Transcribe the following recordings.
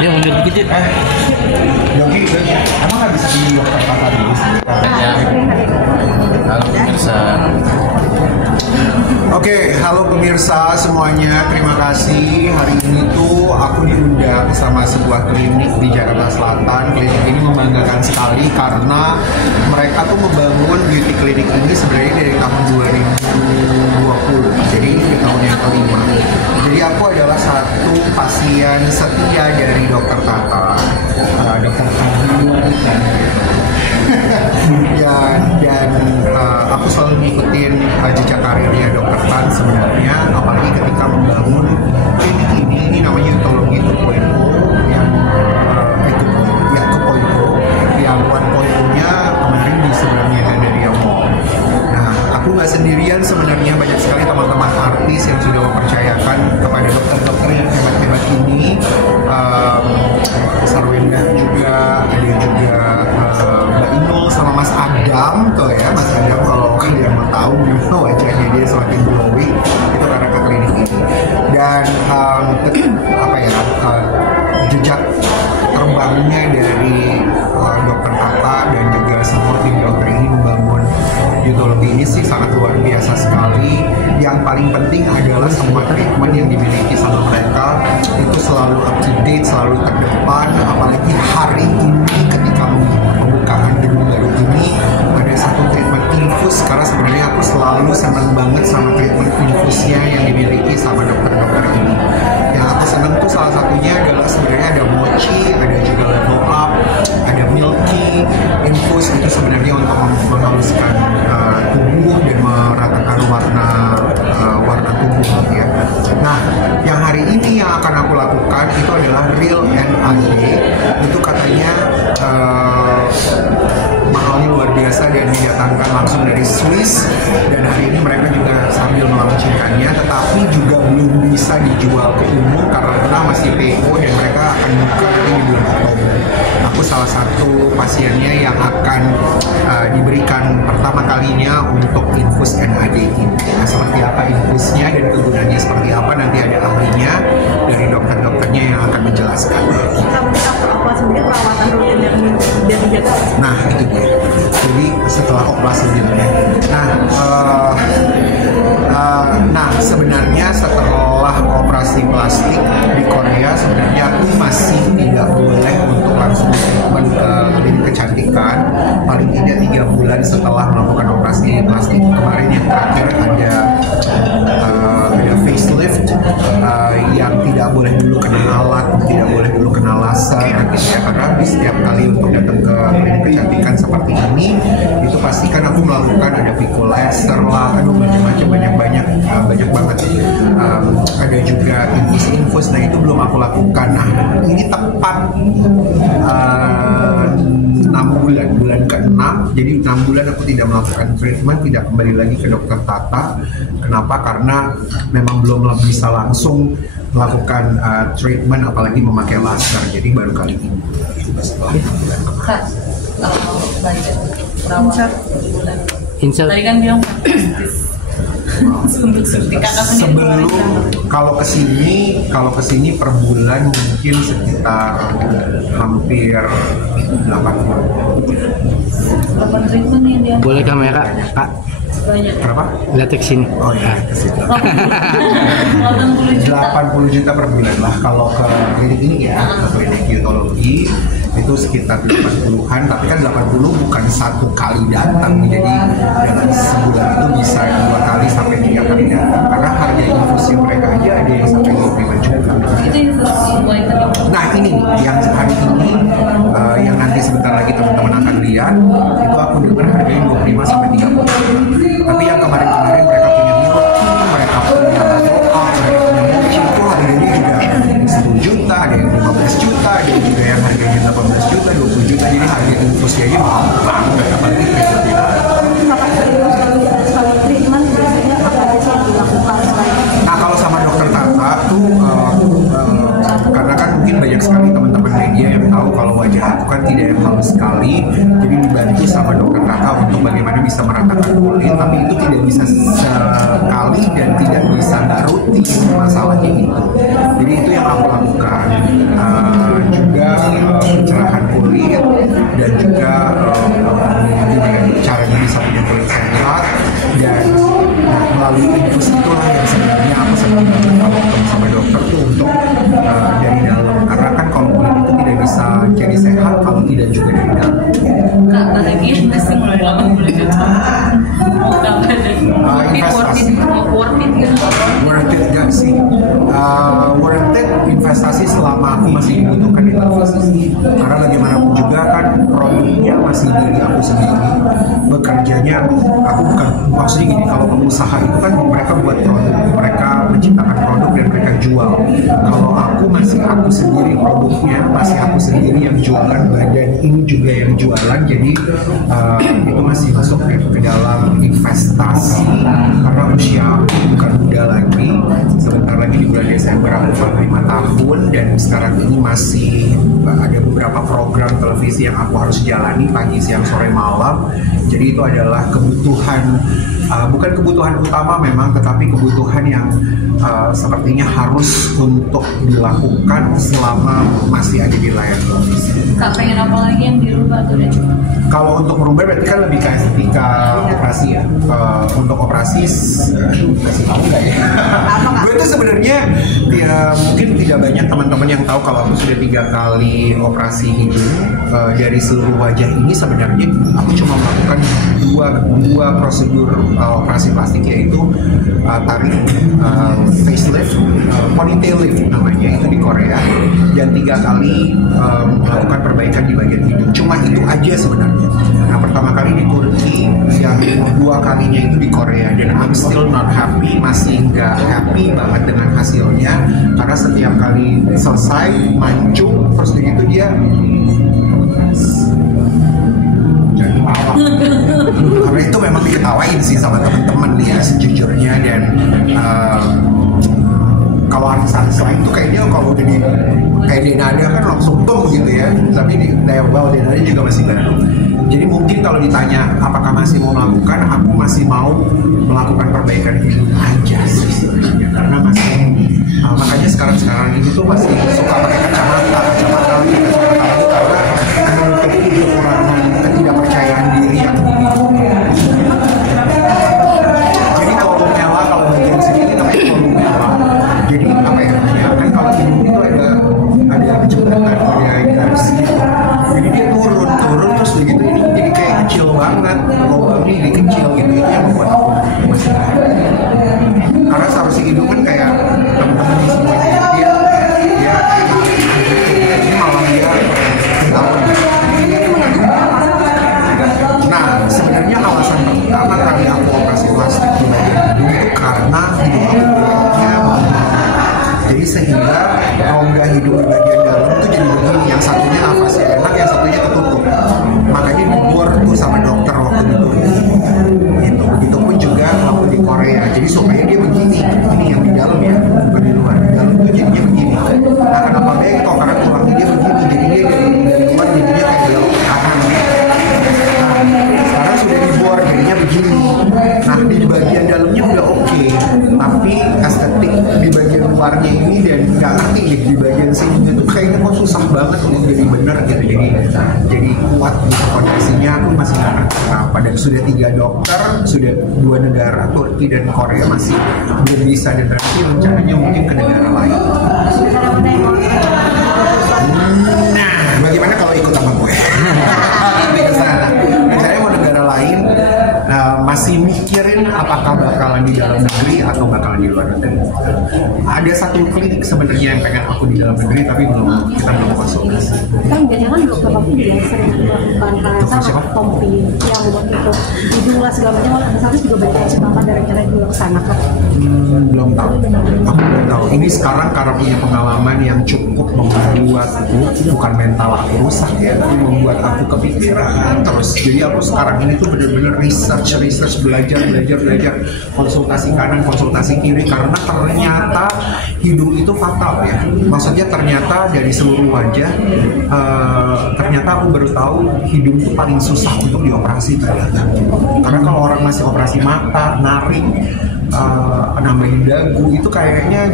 Dia mundur dikit. Yogi, emang nggak bisa di dokter kata dulu? Halo pemirsa. Oke, halo pemirsa semuanya, terima kasih. Hari ini tuh aku diundang sama sebuah klinik di Jakarta Selatan. Klinik ini membanggakan sekali karena mereka tuh membangun beauty klinik ini sebenarnya dari tahun 2020. Jadi di tahun yang kelima. Jadi aku adalah satu pasien setia dari Dokter Tata. Dokter Tata dan aku selalu ngikutin jejak karirnya Dokter Tan sebenarnya, apalagi ketika membangun klinik ini namanya Utologi 2.0 yang 2.0 yang 1.0-nya kemarin di sebenarnya dari Mall. Nah, aku nggak sendirian sebenarnya, banyak sekali teman-teman artis yang sudah mempercayakan kepada dokter-dokter yang hebat-hebat ini. Sarwenda juga, ada juga Mbak Inul sama Mas Adam tuh ya, Mas Adam kalau kalian mau tahu gimana wajahnya dia semakin glowing itu karena ke klinik ini. Dan jejak terbangnya dari Dokter Tata dan juga semua tim dokter ini membangun Utologi ini sih sangat luar biasa sekali. Yang paling penting adalah semua treatment yang dimiliki sama mereka itu selalu up to date, selalu terdepan. Apalagi hari ini ketika pembukaan gedung baru ini ada satu treatment infus, karena sebenarnya aku selalu senang banget sama treatment infusnya yang dimiliki sama dokter-dokter ini. Yang aku senang tuh salah satunya adalah sebenarnya ada mochi, ada juga level up, ada milky infus, itu sebenarnya untuk menghaluskan tubuh dan meratakan warna tubuh ya. Nah, yang hari ini yang akan aku lakukan itu adalah Real NAD. Itu katanya mahalnya luar biasa dan didatangkan langsung dari Swiss, dan hari ini mereka juga sambil melaunchingkannya, tetapi juga belum bisa dijual ke umum karena masih PO dan mereka akan buka nanti di bulan Oktober. Aku salah satu pasiennya yang akan diberikan pertama kalinya untuk infus NAD ini. Nah, seperti apa infusnya dan kegunaannya seperti apa, nanti ada ahlinya dari dokter-dokternya yang akan menjelaskan. Apa sebenarnya perawatan rutin yang dijaga? Nah, itu dia. Jadi setelah operasi gitu ya. Nah, sebenarnya setelah operasi plastik di Korea sebenarnya aku masih tidak boleh untuk langsung ke klinik kecantikan. Paling tidak 3 bulan setelah melakukan operasi plastik. Kemarin yang terakhir ada facelift yang tidak boleh dulu kena alat, tidak boleh dulu kena laser gitu ya, karena setiap kali untuk datang ke klinik kecantikan seperti ini itu pastikan aku melakukan ada pico laser lah, aduh macam-macam banyak banget. Ada juga infus, nah itu belum aku lakukan. Nah, ini tepat 6 bulan ke-6, jadi 6 bulan aku tidak melakukan treatment, tidak kembali lagi ke Dokter Tata. Kenapa? Karena memang belum bisa langsung melakukan treatment, apalagi memakai laser, jadi baru kali ini. Kak, budget perawatan bulan. Tadi kan bilang untuk suntik kakak sendiri. Sebelum kalau kesini per bulan mungkin sekitar hampir 80. Treatment yang dia Boleh kamera, Kak? banyak. Berapa? Lihat ke sini. Oh iya, ke situ. 80 juta. 80 juta per bulan lah kalau ke klinik ini ya, ke klinik Utologi itu sekitar 80-an, tapi kan 80 bukan satu kali datang, jadi dalam sebulan itu bisa 2 kali sampai 3 kali datang, karena harga infusi mereka aja ada yang sampai 25 juta. Itu infus mulai tadi. Nah, ini yang hari ini yang nanti sebentar lagi teman-teman akan lihat, itu aku dengar harganya 25 sampai 30. Tapi yang kemarin-kemarin mereka punya milky, mereka punya roll-up, mereka punya mochi, itu harganya juga 10 juta, ada yang 15 juta, ada juga yang harganya 18 juta, 20 juta, jadi harga infusnya aja mahal banget, apalagi treatmentnya. Sekali treatment biasanya apa aja yang dilakukan selain? Nah, kalau sama Dokter Tata tuh karena kan mungkin banyak sekali teman-teman media yang tahu kalau wajah aku kan tidak yang halus sekali, jadi dibantu sama Dokter Tata untuk bagaimana bisa meratakan kulit, tapi itu tidak bisa sekali dan tidak bisa rutin masalahnya itu. Jadi itu yang aku lakukan. investasi selama aku masih dibutuhkan di televisi. Karena bagaimanapun juga kan produknya masih diri aku sendiri, bekerjanya aku bukan, maksudnya gini, kalau pengusaha itu kan mereka buat produk, mereka menciptakan produk dan mereka jual. Kalau aku masih aku sendiri produknya, masih aku sendiri yang jualan, badan ini juga yang jualan, jadi itu masih masuk ke dalam investasi. Karena usia aku bukan muda lagi, sebentar lagi di bulan Desember aku 45 tahun, dan sekarang ini masih ada beberapa program televisi yang aku harus jalani pagi, siang, sore, malam. Jadi itu adalah kebutuhan, bukan kebutuhan utama memang, tetapi kebutuhan yang sepertinya harus untuk dilakukan selama masih ada di layar televisi. Kak, pengen apa lagi yang dirubah tuh deh? Kalau untuk merubah berarti kan lebih ke estetika operasi ya. Untuk operasi, kasih tahu nggak ya? Gue tuh sebenarnya ya mungkin tidak banyak teman-teman yang tahu kalau aku sudah 3 kali operasi hidung. Dari seluruh wajah ini sebenarnya aku cuma melakukan dua prosedur operasi plastik, yaitu tarik, facelift, ponytail lift namanya, itu di Korea, dan 3 kali melakukan perbaikan di bagian hidung. Cuma itu aja sebenarnya. Nah, pertama kali di Turki, yang 2 kalinya itu di Korea, dan I'm still not happy, masih nggak happy banget dengan hasilnya, karena setiap kali selesai mancung terus begitu dia karena itu memang diketawain sih sama teman-teman ya sejujurnya. Dan kalau artis-artis lain tuh kayaknya kalau udah kayak Denada kan langsung tuh gitu ya, tapi Denada juga masih baru. Jadi mungkin kalau ditanya apakah masih mau melakukan, aku masih mau melakukan perbaikan itu aja sih sebenarnya, karena masih makanya sekarang ini tuh masih suka pakai kacamata karena menutupi kekurangan ketidakpercayaan diri yang jadi kalau mewah, kalau bagian sini tapi kalau mewah, jadi apa ya, kan kalau hidung itu ada jembatan, ada garis gitu, jadi dia turun terus begitu, ini jadi kayak kecil banget, lubangnya jadi kecil gitu, itu yang membuat aku masih karena seharusnya hidung kan kayak teman-teman di semuanya dia ini malah dia tahu. Nah, sebenarnya alasan pertama kali aku operasi plastik di bagian hidung itu karena hidung aku kulitnya jadi sehingga rongga hidung di bagian dalam itu jadi begini, yang satunya nafasnya enak, yang satunya ketutup. Makanya dibor tuh sama dokter waktu itu. Itu pun juga waktu di Korea. Jadi supaya dia begini, ini yang di dalam ya, bukan di luar. Di dalam itu jadinya begini. Nah, kenapa bengkok? Karena tulangnya dia begini, jadi dia dari luar jadinya kayak belok ke kanan. Sekarang sudah dibor jadinya begini. Nah, di bagian dalamnya udah oke, tapi estetik di bagian luarnya ini dan nggak ngerti deh di bagian sini itu kayaknya kok susah banget untuk jadi bener gitu, jadi kuat gitu kondisinya. Aku masih nggak ngerti kenapa, dan sudah 3 dokter, sudah 2 negara, Turki dan Korea, masih belum bisa, dan nanti rencananya mungkin ke negara lain. Nah, bagaimana kalau ikut sama gue? Ke sana. Rencananya mau negara lain, masih mikirin apakah bakalan di dalam negeri atau bakalan di luar negeri. Ada satu klinik sebenarnya yang pengen aku di dalam negeri, tapi kita belum konsultasi. Kan jangan dokter Tompi juga sering melakukan hal sama Tompi yang waktu itu hidung lah segala macam, ada satu juga banyak yang suka pada rencana juga ke sana kan. Belum tahu. Aku belum tahu. Ini sekarang karena punya pengalaman yang cukup membuat bukan mental aku rusak ya, tapi membuat aku kepikiran terus. Jadi aku sekarang ini tuh benar-benar research, belajar, konsultasi kanan, konsultasi kiri, karena ternyata hidung itu fatal ya. Maksudnya ternyata dari seluruh wajah, ternyata aku baru tahu hidung itu paling susah untuk dioperasi ternyata. Karena kalau orang masih operasi mata, narik, nambahin dagu, itu kayaknya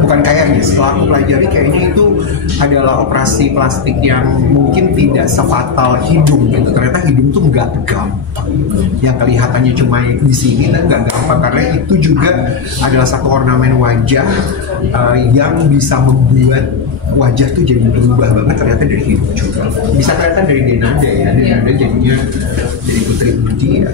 bukan kayaknya, setelah aku pelajari kayaknya itu adalah operasi plastik yang mungkin tidak sefatal hidung gitu. Ternyata hidung tuh nggak gampang, yang kelihatannya cuma di sini dan nggak gampang, karena itu juga adalah satu ornamen wajah yang bisa membuat wajah tuh jadi berubah banget ternyata dari hidung juga. Bisa kelihatan dari Denada ya, Denada jadinya jadi Putri Budi ya.